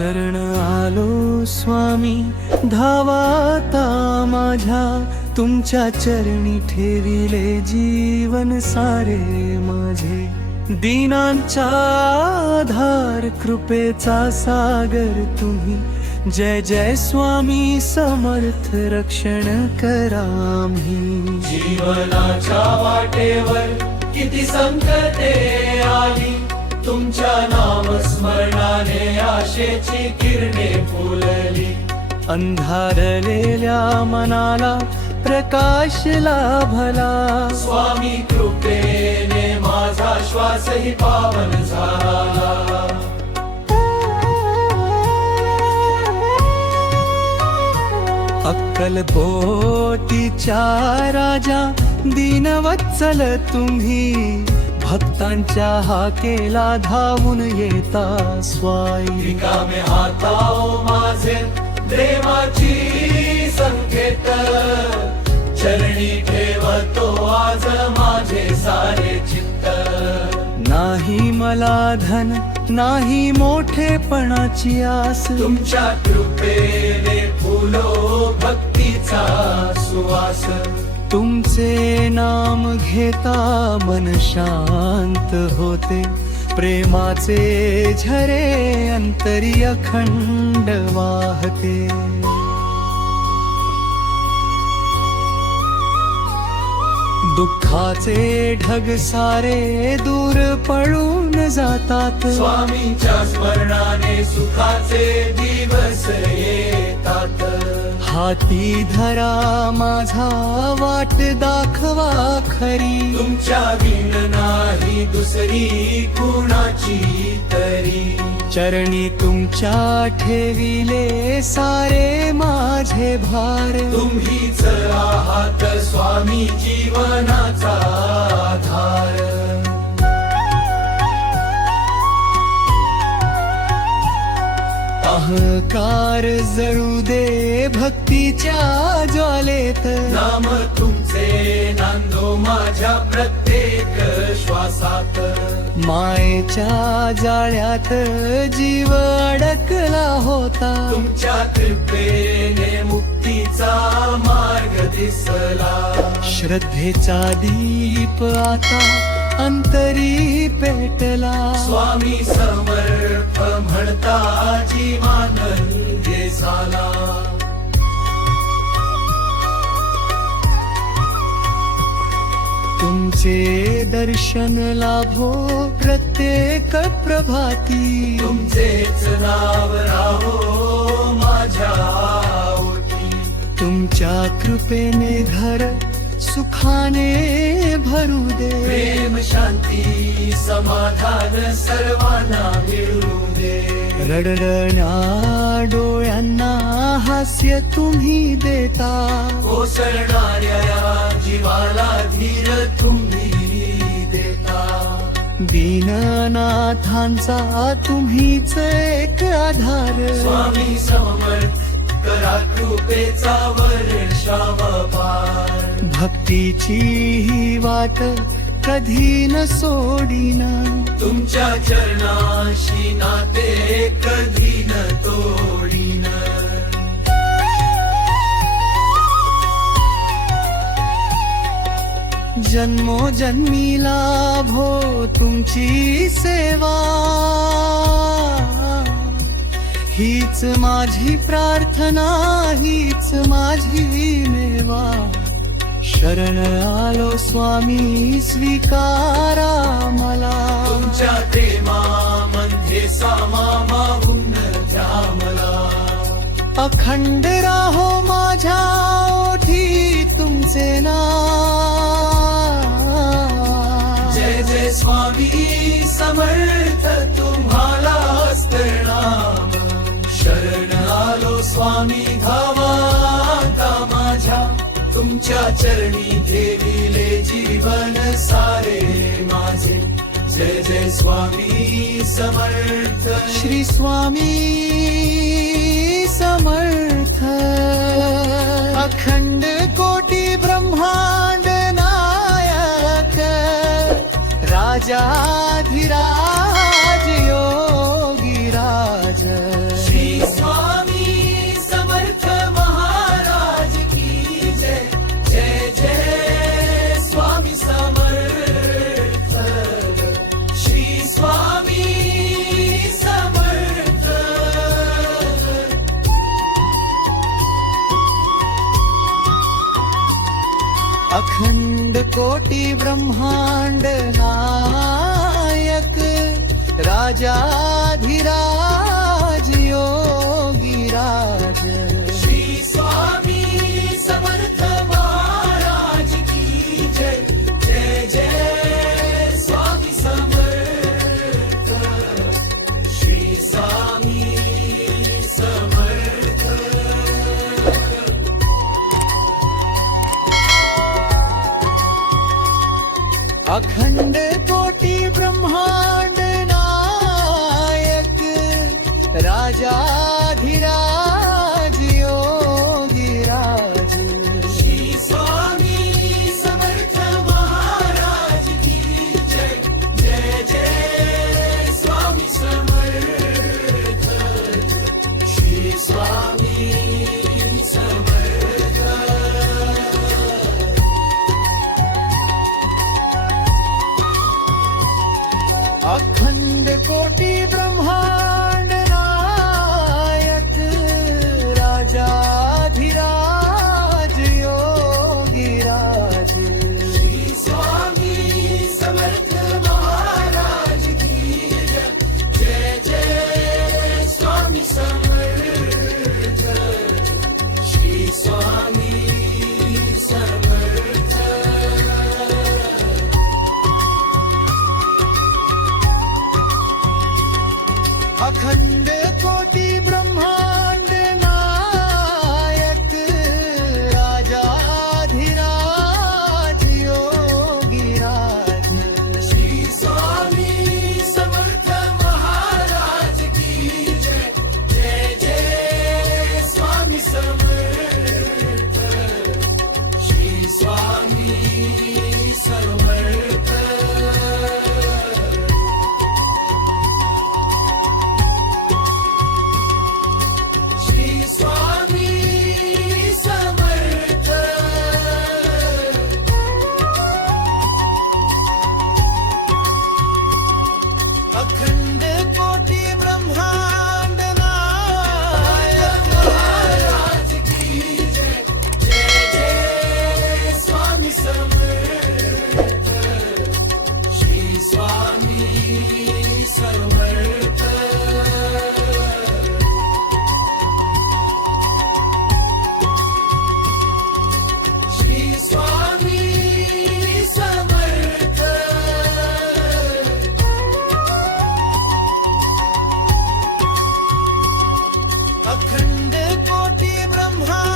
शरण आलो स्वामी, धावाता माझ्या तुमच्या चरणी ठेविले जीवन सारे माझे. दीनांचा आधार कृपेचा सागर तुम्ही, जय जय स्वामी समर्थ रक्षण करा आम्ही. जीवनाच्या वाटेवर किती संकटे आली, तुमच्या नामस्मरणाने आशेची किरणे फुलली. अंधारलेल्या मनाला प्रकाश लाभला, स्वामी कृपेने माझा श्वासही पावन झाला. अक्कलकोटीच्या राजा दीनवत्सल तुम्ही, भक्तांच्या हाकेला धावून येता स्वाई. रिकामे हाताओ माझे प्रेमाची संकेत, चरणी ठेवतो आज माझे सारे चित्त. नाही मला धन नाही मोठेपणाची आस, तुमच्या कृपेने फुलो भक्तीचा सुवास. तुमचे नाम घेता मन शांत होते, प्रेमाचे झरे अंतरी अखंड वाहते. दुःखाचे ढग सारे दूर पळून जातात, स्वामींच्या स्मरणाने सुखाचे दिवस येतात. हाती धरा माझा वाट दाखवा खरी, तुमच्या बिन नाही दुसरी कुणाची तरी. चरणी तुमच्या ठेविले सारे माझे भार. तुम्हीच आहात स्वामी जीवनाचा आधार. अहंकार जळू दे भक्तीच्या ज्वालेत, नाम तुमचे नांदो माझ्या प्रत्येक श्वासात. मायेच्या जाळ्यात जीव अडकला होता, तुमच्या कृपेने मुक्तीचा मार्ग दिसला. श्रद्धेचा दीप आता अंतरी पेटला. स्वामी समर्थ म्हणता जीवानंदे झाला. तुमचे दर्शन लाभो प्रत्येक प्रभाती, तुमचेच नाव राहो माझ्या ओठी. तुमच्या कृपेने घर सुखाने भरू दे, प्रेम शांती समाधान सर्वांना मिळू दे. रडरण्या डोळ्यांना हास्य तुम्ही देता, कोसळणाऱ्या जीवाला धीर तुम्ही देता. दीननाथांचा तुम्हीच एक आधार. स्वामी समर्थ करा कृपेचा वर्षाव पार. भक्तीची ही वाट कधी न सोडीना, तुमच्या चरणाशी नाते कधी न तोडीन. जन्मोजन्मी लाभो तुमची सेवा, हीच माझी प्रार्थना हीच माझी मेवा. शरण आलो स्वामी स्वीकारा मला, तुमच्या प्रेमामध्ये सामावून द्या मला. अखंड राहो माझ्या ओठी तुमचे नाम. जय जय स्वामी समर्थ तुम्हाला स्तनाम. शरण आलो स्वामी धावा आता माझ्या, तुमच्या चरणी ठेविले जीवन सारे माझे. जय जय स्वामी समर्थ. श्री स्वामी समर्थ. अखंड कोटी ब्रह्मांड नायक, राजाधिराज योगी राज. कोटी ब्रह्मांड नायक राजाधिराज योगीराज श्री स्वामी समर्थ महाराज की जय जय जय स्वामी समर्थ श्री स्वामी समर्थ अखंड कोटी ब्रह्मांड नायक राजाधिराज योगीराज श्री स्वामी समर्थ महाराज की जय जय जय स्वामी समर्थ श्री स्वामी समर्थ अखंड कोटी ब्रह्मांड नायक राजाधिराज योगीराज श्री स्वामी समर्थ महाराज की जय जय जय स्वामी समर्थ श्री स्वामी समर्थ अखंड कोटी ब्रह्मांड नायक राजाधिराज योगीराज श्री स्वामी समर्थ महाराज की जय जय जय स्वामी समर्थ श्री स्वामी समर्थ श्री स्वामी समर्थ अखंड कोटी ब्रह्मांड नायक महाराज की जय जय जय स्वामी समर्थ श्री स्वामी समर्थ श्री स्वामी समर्थ अखंड कोटी ब्रह्मांड